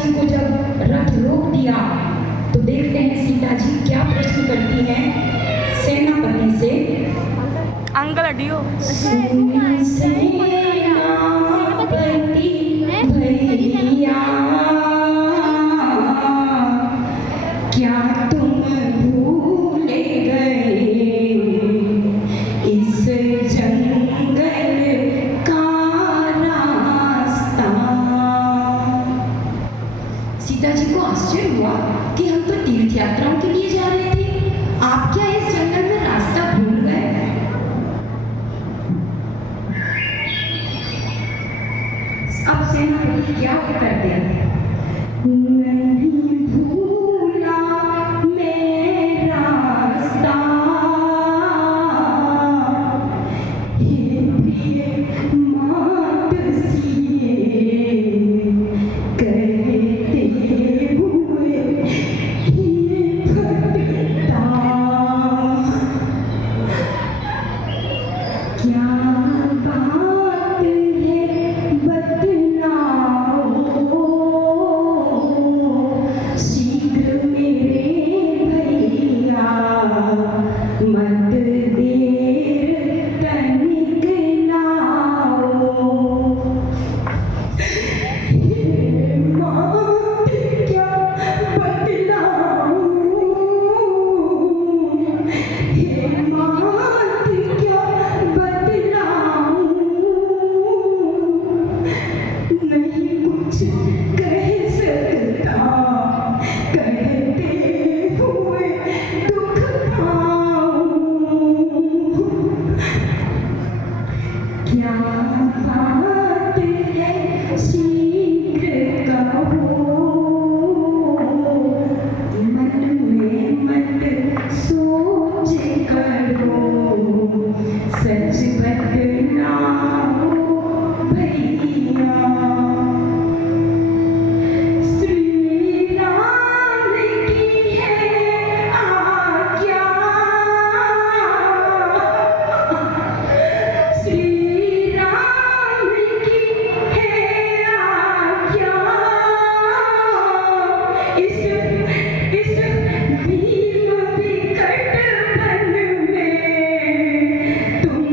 जी को जब रथ रोक दिया तो देखते हैं सीता जी क्या प्रश्न करती हैं सेनापति से। अंकल हटियो। सेनापति भैया क्या तुम भूल गए इस जंगल का रास्ता। सीता जी को आश्चर्य हुआ कि हम तो तीर्थ यात्राओं के लिए जा रहे थे, आप क्या इस जंगल में रास्ता भूल गए? अब सेनापति क्या उत्तर दिया? नहीं भूला मैं रास्ता, हे प्रिय मात सिए कहते हुए ये फटता। क्या बात है बतलाओ, शीघ्र मेरे भैया मत देर तनिक लाओ। हे मात क्या बतलाऊं, हे मात क्या बतलाऊं, नहीं कुछ कह सकता कहते हुए दुख पाऊं। क्या बात है शीघ्र कहो, मन में मत सोच करो, सच बतलाओ भैया। श्री राम की है आज्ञा, श्री राम की है आज्ञा, इस भीम विकट वन में तुम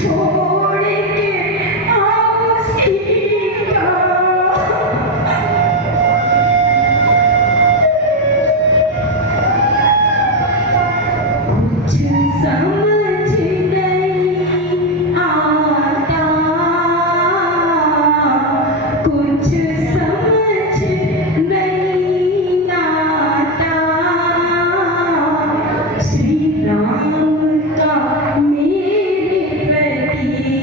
छोड़ के आओ सीता। कुछ समझ नहीं आता, कुछ समझ नहीं आता, श्री राम का मेरे प्रति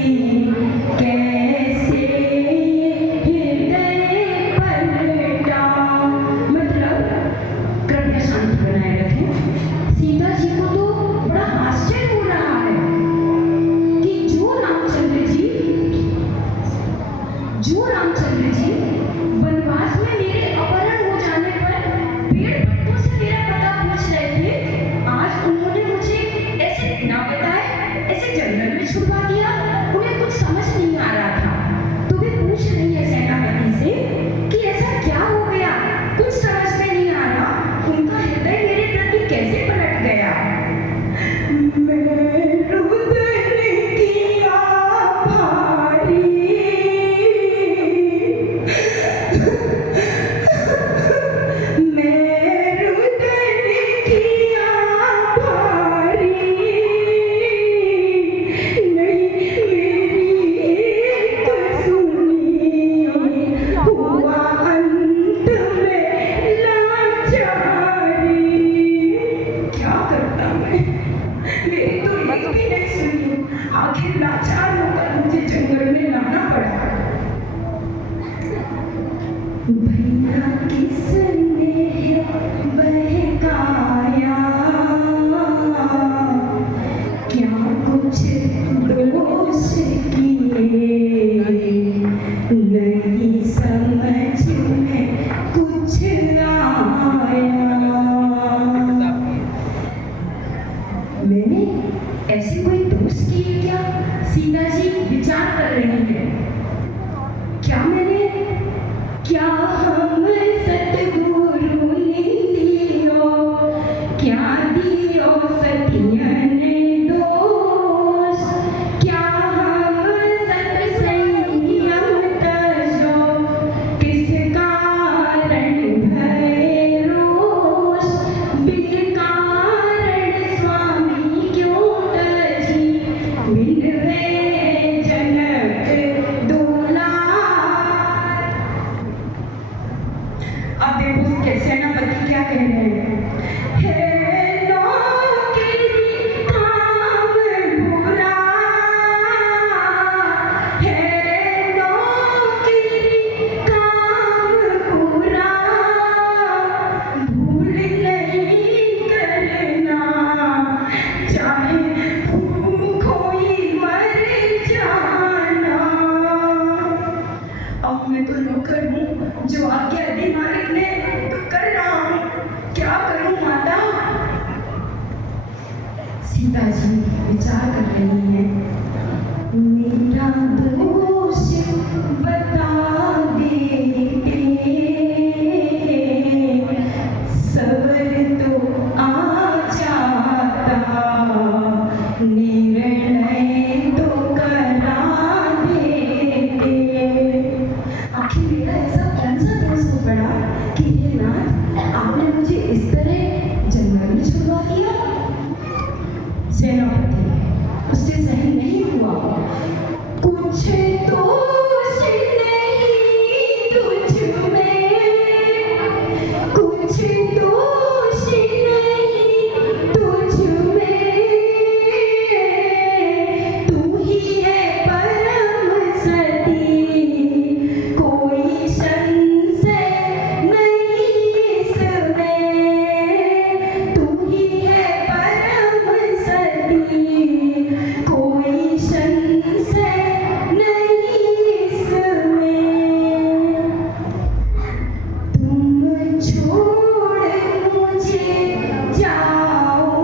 कैसे हृदय पलटा। मतलब कृपया शांति बनाए रखें। सीता जी को तो बड़ा आश्चर्य हो रहा है कि जो रामचंद्र जी वनवास में मेरे अपहरण हो जाने पर पेड़ पत्तों से मेरा पता पूछ रहे थे, आज उन्होंने मुझे ऐसे बिना बताए ऐसे जंगल में छुपा दिया। उन्हें कुछ समझ नहीं आ रहा था तो वे पूछ रही है सेनापति से कि ऐसा क्या हो गया, कुछ समझ में नहीं आ रहा, उनका हृदय मेरे प्रति कैसे पलट गया। मैं रुदन किया भारी, मैं रुदन किया भारी, नहीं मेरी एक सुनी हुआ अंत में लाचारी। क्या करता मैं, मेरी तो एक भी नहीं सुनी, आखिर लाचार होकर मुझे जंगल में लाना पड़ा। भैया किसने बहकाया, क्या कुछ दोष किए, नहीं समझ में कुछ आया। मैंने ऐसे कोई दोष किए क्या? सीता जी विचार कर रही है। क्या हम कुछ दोष नहीं तुझ में, कुछ दोष नहीं तुझ में, तू ही है परम सती, कोई संशय नहीं इसमें, तू ही है परम सती, कोई संशय नहीं इसमें। तुम छोड़ मुझे जाओ,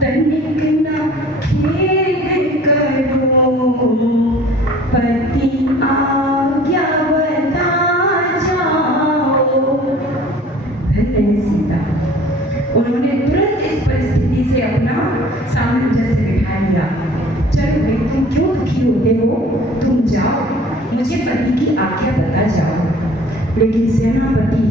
तनिक न खेद करो, पति आज्ञा बता जाओ। धन्य है सीता, उन्होंने तुरंत इस परिस्थिति से अपना सामंजस्य बिठा लिया। चलो भाई, तुम क्यों दुखी होते हो, तुम जाओ, मुझे पति की आज्ञा बता जाओ। लेकिन सेनापति